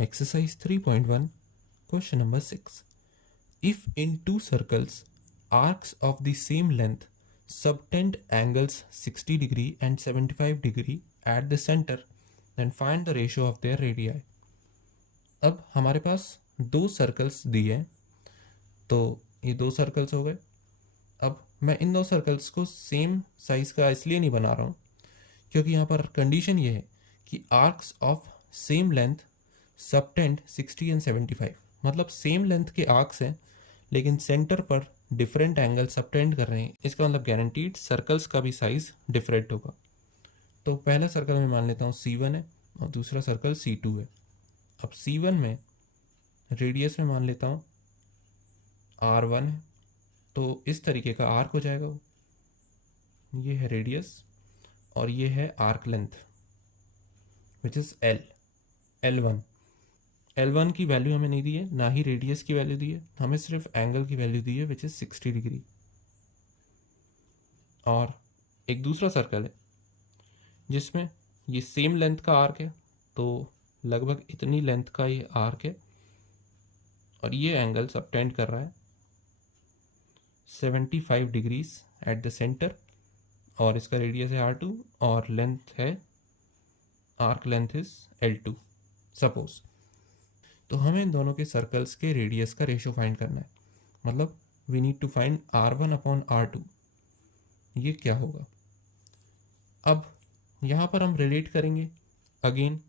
Exercise 3.1, question number 6. If in two circles, arcs of the same length subtend angles 60 degree and 75 degree at the center, then find the ratio of their radii. अब हमारे पास दो circles दिए हैं, तो ये दो circles हो गए. अब मैं इन दो सर्कल्स को सेम साइज का इसलिए नहीं बना रहा हूँ क्योंकि यहाँ पर कंडीशन ये है कि arcs of same length subtend 60 and 75, मतलब सेम लेंथ के आर्क्स हैं लेकिन सेंटर पर डिफरेंट एंगल सबटेंड कर रहे हैं. इसका मतलब गारंटीड सर्कल्स का भी साइज डिफरेंट होगा. तो पहला सर्कल मैं मान लेता हूँ C1 है और दूसरा सर्कल C2 है. अब C1 में रेडियस में मान लेता हूँ R1 है, तो इस तरीके का आर्क हो जाएगा. वो ये है रेडियस और ये है arc length which is L1. L1 की वैल्यू हमें नहीं दी है, ना ही रेडियस की वैल्यू दी है, हमें सिर्फ एंगल की वैल्यू दी है विच इज़ 60 डिग्री. और एक दूसरा सर्कल है जिसमें ये सेम लेंथ का आर्क है, तो लगभग इतनी लेंथ का ये आर्क है और ये एंगल सबटेंड कर रहा है 75 डिग्रीज एट द सेंटर और इसका रेडियस है R2 और लेंथ है arc length is L2 suppose. तो हमें इन दोनों के सर्कल्स के रेडियस का रेशियो फाइंड करना है. मतलब we need to find R1 upon R2. ये क्या होगा? अब यहाँ पर हम रिलेट करेंगे again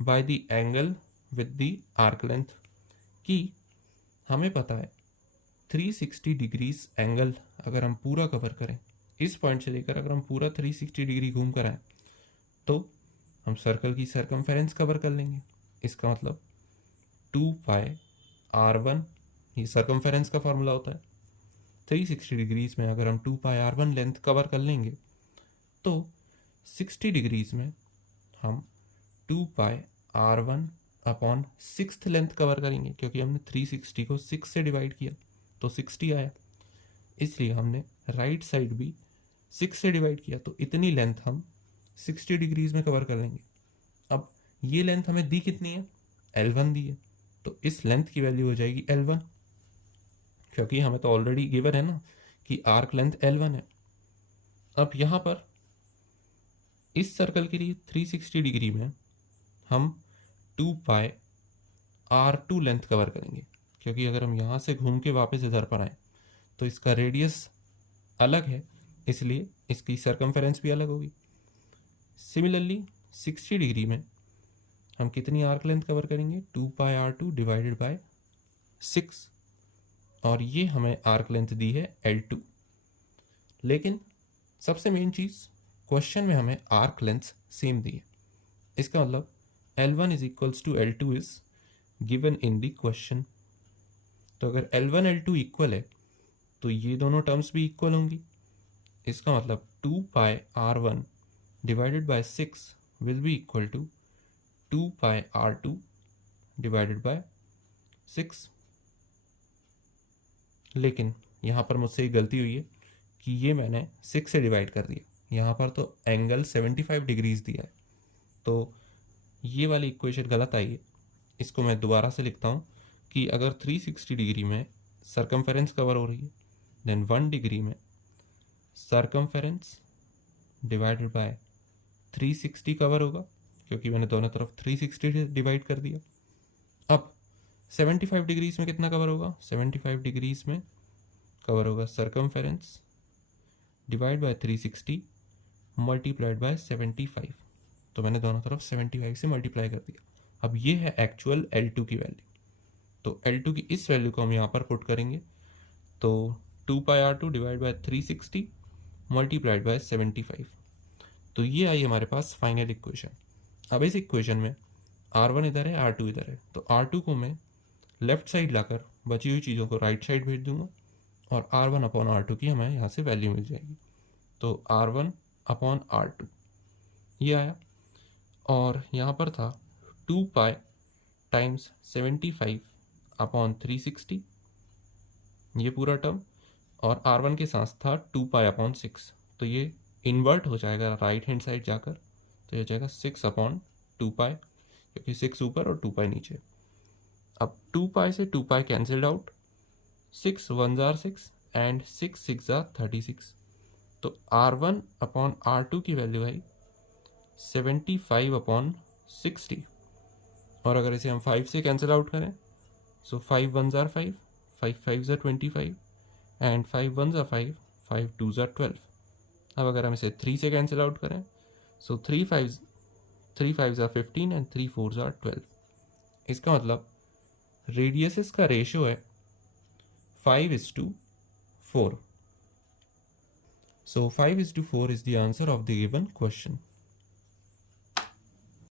by the angle with the arc length कि हमें पता है 360 डिग्रीज एंगल अगर हम पूरा कवर करें, इस पॉइंट से लेकर अगर हम पूरा 360 डिग्री घूम कर आए तो हम सर्कल की सर्कमफेरेंस कवर कर लेंगे. इसका मतलब 2 पाई R1, ये सर्कमफेरेंस का फॉर्मूला होता है. 360 डिग्रीज में अगर हम 2 पाई R1 लेंथ कवर कर लेंगे तो 60 डिग्रीज में हम 2 pi R1 upon 6th length cover करेंगे क्योंकि हमने 360 को 6 से डिवाइड किया तो 60 आया, इसलिए हमने राइट साइड भी 6 से डिवाइड किया तो इतनी लेंथ हम 60 डिग्रीज में कवर कर लेंगे. अब ये लेंथ हमें दी कितनी है? L1 दी है, तो इस लेंथ की वैल्यू हो जाएगी L1 क्योंकि हमें तो ऑलरेडी गिवन है ना कि आर्क लेंथ L1 है. अब यहाँ पर इस सर्कल के लिए 360 डिग्री में हम 2 पाई R2 लेंथ कवर करेंगे क्योंकि अगर हम यहाँ से घूम के वापस इधर पर आए तो इसका रेडियस अलग है, इसलिए इसकी सर्कमफेरेंस भी अलग होगी. सिमिलरली 60 डिग्री में हम कितनी आर्क लेंथ कवर करेंगे? 2 पाई R2 डिवाइडेड बाय 6 और ये हमें आर्क लेंथ दी है L2. लेकिन सबसे मेन चीज़ क्वेश्चन में हमें आर्क लेंथ सेम दी है. इसका मतलब L1 is equals to L2 is given in the question. तो अगर L1 L2 इक्वल है तो ये दोनों टर्म्स भी इक्वल होंगी. इसका मतलब 2 pi R1 divided by 6 will be equal to 2 pi R2 divided by 6. लेकिन यहाँ पर मुझसे एक गलती हुई है कि ये मैंने 6 से डिवाइड कर दिया. यहाँ पर तो एंगल 75 डिग्रीज दिया है, तो ये वाली इक्वेशन गलत आई है. इसको मैं दोबारा से लिखता हूँ कि अगर 360 डिग्री में सर्कमफेरेंस कवर हो रही है देन 1 डिग्री में सर्कमफेरेंस डिवाइडेड बाय 360 कवर होगा क्योंकि मैंने दोनों तरफ 360 डिवाइड कर दिया. अब 75 डिग्रीज में कितना कवर होगा? 75 डिग्रीज में कवर होगा circumference divide by 360 multiplied by 75. तो मैंने दोनों तरफ 75 से मल्टीप्लाई कर दिया. अब ये है एक्चुअल L2 की वैल्यू. तो L2 की इस वैल्यू को हम यहाँ पर पुट करेंगे तो 2 pi R2 divide by 360 multiplied by 75. तो ये आई हमारे पास फाइनल इक्वेशन. अब इस इक्वेशन में R1 इधर है, R2 इधर है, तो R2 को मैं लेफ्ट साइड लाकर बची हुई चीज़ों को राइट साइड भेज दूंगा और R1 अपॉन R2 की हमें यहाँ से वैल्यू मिल जाएगी. तो R1 अपॉन R2 ये आया और यहाँ पर था 2 पाई टाइम्स 75 अपॉन 360 ये पूरा टर्म और R1 के साथ था 2 पाई अपॉन 6. तो ये इन्वर्ट हो जाएगा राइट हैंड साइड जाकर, तो ये हो जाएगा 6 अपॉन 2 पाई. क्योंकि 6 ऊपर और 2 पाई नीचे। अब 2 पाई से 2 pi cancelled out, 6 1s are 6 and 6 6 are 36। तो R1 अपॉन R2 की वैल्यू आई 75 अपॉन 60। और अगर इसे हम 5 से कैंसिल आउट करें, सो 5 1s are 5, 5 5s are 25 and 5 1s are 5, 5 2s are 12। अब अगर हम इसे 3 से कैंसिल आउट करें, सो 3 5s are 15 and 3 4s are 12। इसका मतलब रेडियसेस का रेशियो है 5:4। So 5:4 is the answer of the given question.